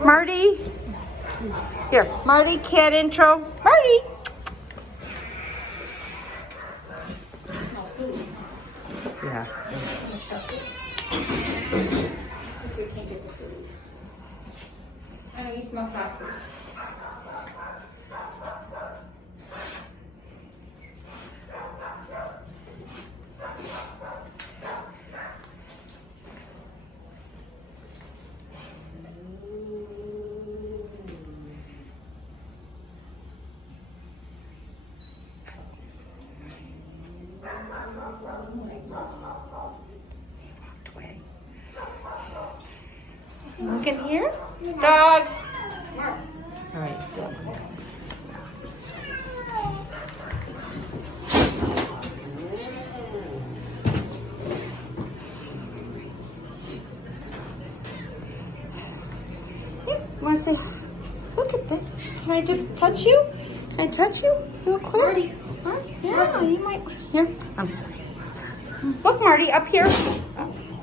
Marty. Here, Marty Cat Intro. Marty. Yeah. So you can't get the food. I know you smell cat food. Walked away. Look in here. Dog. All right, dog. Want to say, look at that. Can I just touch you? Can I touch you real quick? Marty. Huh? Yeah, you might. Here, I'm sorry. Look, Marty, up here.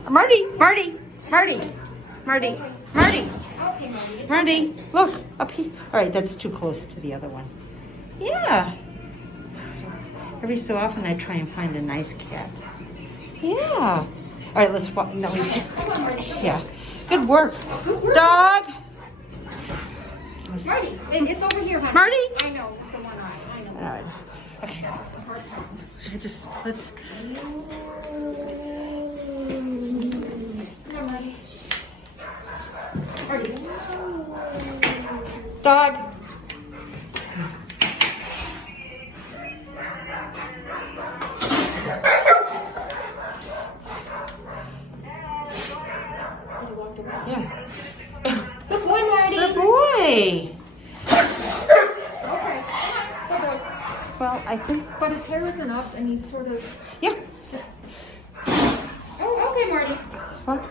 Marty, Marty, Marty, Marty, Marty, Okay, Marty. Marty. Look, up here. All right, that's too close to the other one. Yeah. Every so often I try and find a nice cat. Yeah. All right, let's walk. No, we can't. Come on, Marty. Yeah. Good work. Good work. Dog. Marty, it's over here, honey. Marty. I know, the one eye. I know. All right. Okay. That's the hard part. Let's. Come on, Marty. Marty. Dog. You walked away. Yeah. Good boy, Marty. Good boy. Okay. Good boy. Well, I think. But his hair isn't up and he's sort of Yeah. just... Oh, okay, Marty. What?